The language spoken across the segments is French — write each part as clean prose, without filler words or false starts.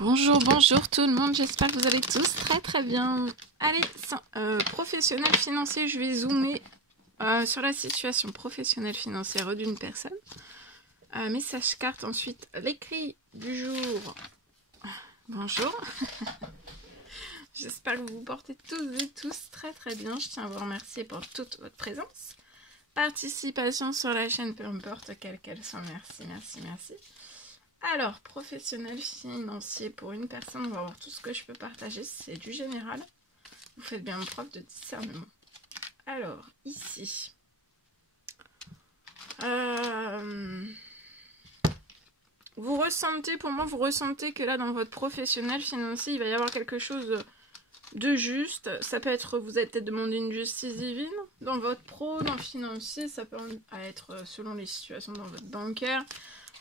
Bonjour, bonjour tout le monde, j'espère que vous allez tous très bien. Allez, professionnel financier, je vais zoomer sur la situation professionnelle financière d'une personne. Message carte, ensuite l'écrit du jour. Bonjour, j'espère que vous vous portez tous et tous très bien. Je tiens à vous remercier pour toute votre présence. Participation sur la chaîne, peu importe quelle qu'elle soit, merci. Alors, professionnel financier pour une personne, on va voir tout ce que je peux partager, c'est du général. Vous faites bien preuve de discernement. Alors, ici. Vous ressentez, pour moi, vous ressentez que là, dans votre professionnel financier, il va y avoir quelque chose de juste. Ça peut être, vous avez peut-être demandé une justice divine. Dans votre pro, dans le financier, ça peut être selon les situations dans votre bancaire.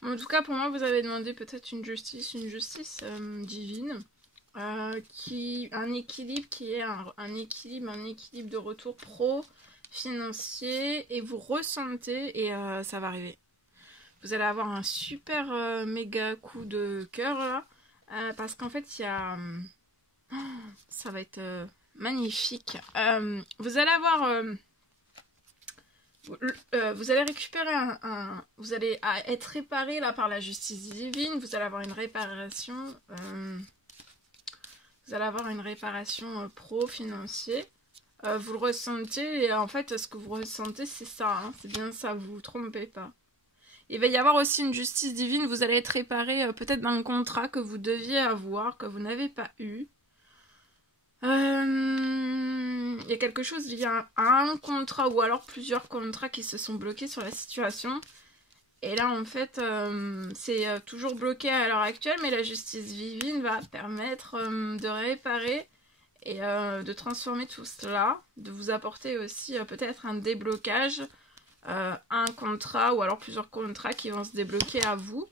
En tout cas, pour moi, vous avez demandé peut-être une justice divine, un équilibre qui est un équilibre de retour pro-financier, et vous ressentez, et ça va arriver. Vous allez avoir un super méga coup de cœur là, parce qu'en fait, il y a... ça va être magnifique. Vous allez avoir... vous allez récupérer vous allez être réparé là par la justice divine. Vous allez avoir une réparation. Vous allez avoir une réparation pro-financier. Vous le ressentez et en fait, ce que vous ressentez, c'est ça. Hein, c'est bien ça. Vous vous trompez pas. Il va y avoir aussi une justice divine. Vous allez être réparé peut-être d'un contrat que vous deviez avoir, que vous n'avez pas eu. Il y a quelque chose lié à un contrat ou alors plusieurs contrats qui se sont bloqués sur la situation. Et là, en fait, c'est toujours bloqué à l'heure actuelle, mais la justice divine va permettre de réparer et de transformer tout cela, de vous apporter aussi peut-être un déblocage, un contrat ou alors plusieurs contrats qui vont se débloquer à vous.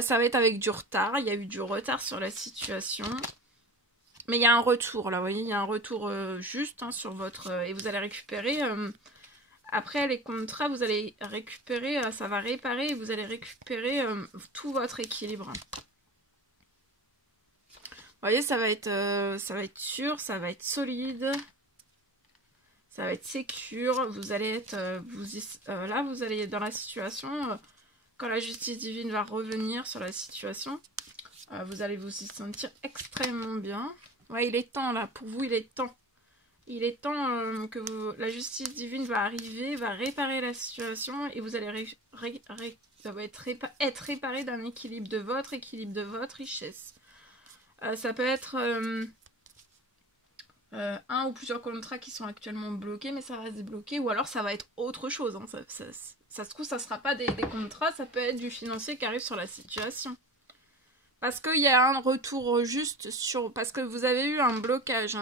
Ça va être avec du retard, il y a eu du retard sur la situation. Mais il y a un retour là, vous voyez, il y a un retour juste hein, sur votre... et vous allez récupérer... après les contrats, vous allez récupérer, ça va réparer et vous allez récupérer tout votre équilibre. Vous voyez, ça va être sûr, ça va être solide. Ça va être sécure. Vous allez être... là, vous allez être dans la situation... quand la justice divine va revenir sur la situation, vous allez vous y sentir extrêmement bien. Ouais, il est temps là, pour vous il est temps. Il est temps que la justice divine va arriver, va réparer la situation et vous allez être réparé d'un équilibre de votre richesse. Ça peut être un ou plusieurs contrats qui sont actuellement bloqués, mais ça va se débloquer, ou alors ça va être autre chose. Hein. Ça se trouve, ça ne sera pas des contrats, ça peut être du financier qui arrive sur la situation. Parce qu'il y a un retour juste sur... Parce que vous avez eu un blocage.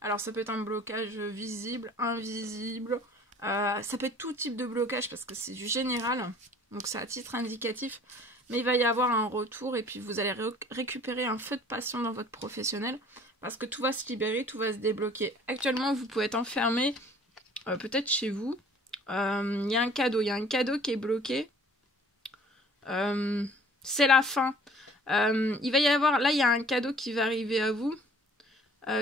Alors ça peut être un blocage visible, invisible. Ça peut être tout type de blocage parce que c'est du général. Donc c'est à titre indicatif. Mais il va y avoir un retour et puis vous allez récupérer un feu de passion dans votre professionnel. Parce que tout va se libérer, tout va se débloquer. Actuellement, vous pouvez être enfermé, peut-être chez vous. Il y a un cadeau qui est bloqué. C'est la fin. Il va y avoir... Là, il y a un cadeau qui va arriver à vous.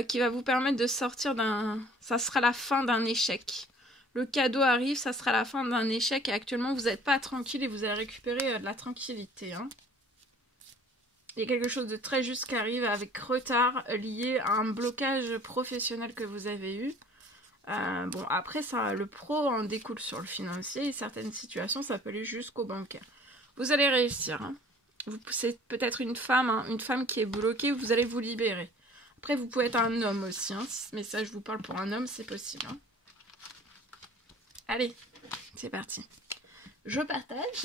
Qui va vous permettre de sortir d'un... Ça sera la fin d'un échec. Le cadeau arrive, ça sera la fin d'un échec. Et actuellement, vous n'êtes pas tranquille et vous allez récupérer de la tranquillité. Hein. Il y a quelque chose de très juste qui arrive avec retard lié à un blocage professionnel que vous avez eu. Bon, après, ça, le pro en découle sur le financier et certaines situations, ça peut aller jusqu'au bancaire. Vous allez réussir. Hein. C'est peut-être une femme qui est bloquée, vous allez vous libérer. Après, vous pouvez être un homme aussi. Hein. Si ce message vous parle pour un homme, c'est possible. Hein. Allez, c'est parti. Je partage.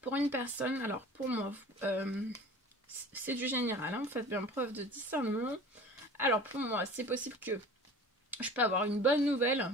Pour une personne, alors pour moi, c'est du général. Hein. Vous faites bien preuve de discernement. Alors pour moi, c'est possible que je peux avoir une bonne nouvelle.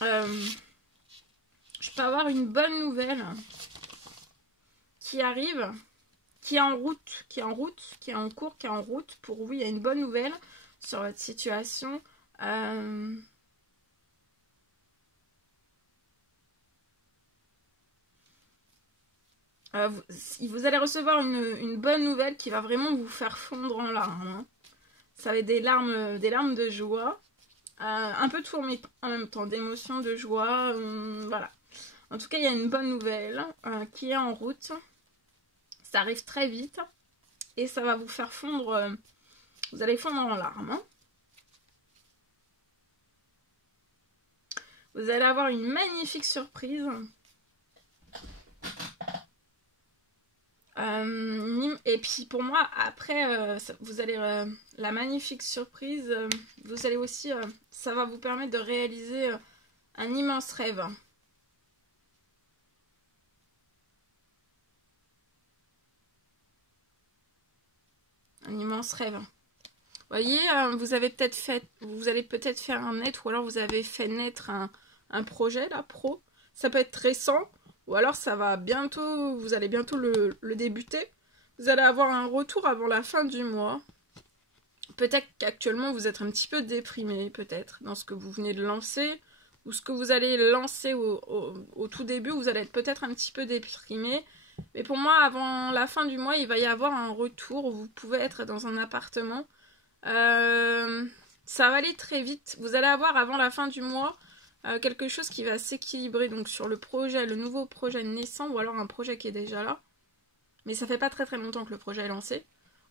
je peux avoir une bonne nouvelle qui arrive, qui est en route, qui est en cours, qui est en route. Pour vous, il y a une bonne nouvelle sur votre situation. Vous allez recevoir une bonne nouvelle qui va vraiment vous faire fondre en larmes. Hein. Ça va être des larmes de joie. Un peu de tout en même temps, d'émotions, de joie. Voilà. En tout cas, il y a une bonne nouvelle qui est en route. Ça arrive très vite. Et ça va vous faire fondre. Vous allez fondre en larmes. Hein. Vous allez avoir une magnifique surprise. Et puis pour moi, après, vous allez la magnifique surprise, vous allez aussi, ça va vous permettre de réaliser un immense rêve. Un immense rêve. Vous voyez, vous allez peut-être faire un naître, ou alors vous avez fait naître un projet là, pro. Ça peut être récent. Ou alors ça va bientôt, vous allez bientôt le débuter. Vous allez avoir un retour avant la fin du mois. Peut-être qu'actuellement vous êtes un petit peu déprimé, peut-être, dans ce que vous venez de lancer. Ou ce que vous allez lancer au tout début, vous allez être peut-être un petit peu déprimé. Mais pour moi, avant la fin du mois, il va y avoir un retour. Vous pouvez être dans un appartement. Ça va aller très vite. Vous allez avoir avant la fin du mois... quelque chose qui va s'équilibrer donc sur le projet, le nouveau projet naissant, ou alors un projet qui est déjà là, mais ça fait pas très longtemps que le projet est lancé,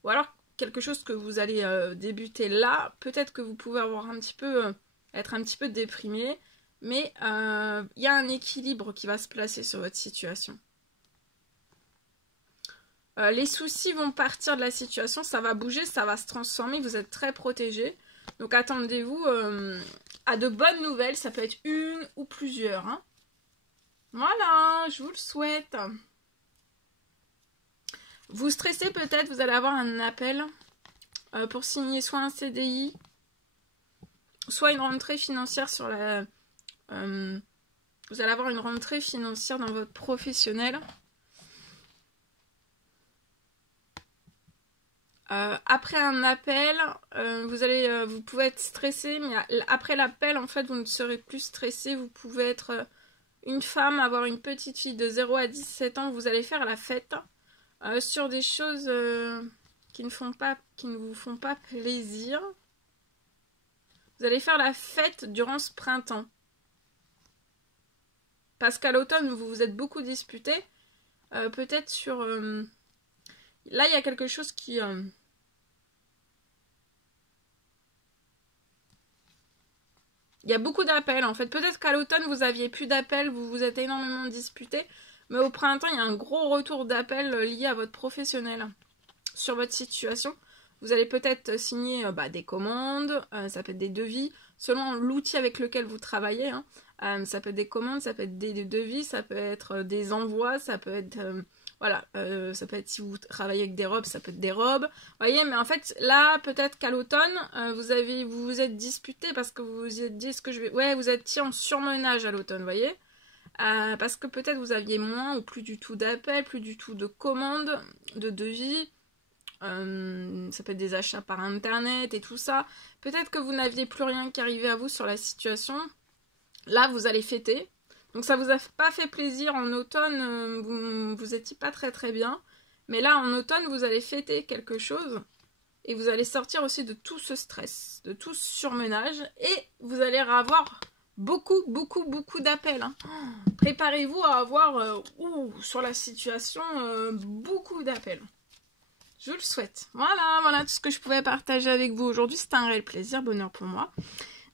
ou alors quelque chose que vous allez débuter là. Peut-être que vous pouvez avoir être un petit peu déprimé, mais il y a un équilibre qui va se placer sur votre situation. Les soucis vont partir de la situation, ça va bouger, ça va se transformer, vous êtes très protégé. Donc attendez-vous à de bonnes nouvelles, ça peut être une ou plusieurs. Hein. Voilà, je vous le souhaite. Vous stressez peut-être, vous allez avoir un appel pour signer soit un CDI, soit une rentrée financière sur la... vous allez avoir une rentrée financière dans votre professionnel. Après un appel, vous pouvez être stressé, mais après l'appel, en fait, vous ne serez plus stressé. Vous pouvez être une femme, avoir une petite fille de 0 à 17 ans. Vous allez faire la fête sur des choses qui ne vous font pas plaisir. Vous allez faire la fête durant ce printemps. Parce qu'à l'automne, vous vous êtes beaucoup disputé. Peut-être sur... là, il y a quelque chose qui... il y a beaucoup d'appels en fait. Peut-être qu'à l'automne vous aviez plus d'appels, vous vous êtes énormément disputés. Mais au printemps il y a un gros retour d'appels lié à votre professionnel. Sur votre situation. Vous allez peut-être signer des commandes, ça peut être des devis. Selon l'outil avec lequel vous travaillez. Hein. Ça peut être des commandes, ça peut être des devis, ça peut être des envois, ça peut être... voilà, ça peut être si vous travaillez avec des robes, ça peut être des robes. Vous voyez, mais en fait, là, peut-être qu'à l'automne, vous vous êtes disputé parce que vous vous êtes dit, ouais, vous étiez en surmenage à l'automne, vous voyez. Parce que peut-être vous aviez moins ou plus du tout d'appels, plus du tout de commandes, de devis. Ça peut être des achats par internet et tout ça. Peut-être que vous n'aviez plus rien qui arrivait à vous sur la situation. Là, vous allez fêter. Donc ça vous a pas fait plaisir en automne, vous étiez pas très bien. Mais là, en automne, vous allez fêter quelque chose. Et vous allez sortir aussi de tout ce stress, de tout ce surmenage. Et vous allez avoir beaucoup d'appels. Hein. Préparez-vous à avoir, sur la situation, beaucoup d'appels. Je vous le souhaite. Voilà tout ce que je pouvais partager avec vous aujourd'hui. C'était un réel plaisir, bonheur pour moi.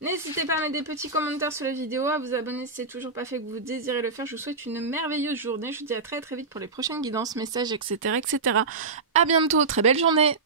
N'hésitez pas à mettre des petits commentaires sur la vidéo, à vous abonner si c'est toujours pas fait que vous désirez le faire. Je vous souhaite une merveilleuse journée. Je vous dis à très vite pour les prochaines guidances, messages, etc. À bientôt, très belle journée.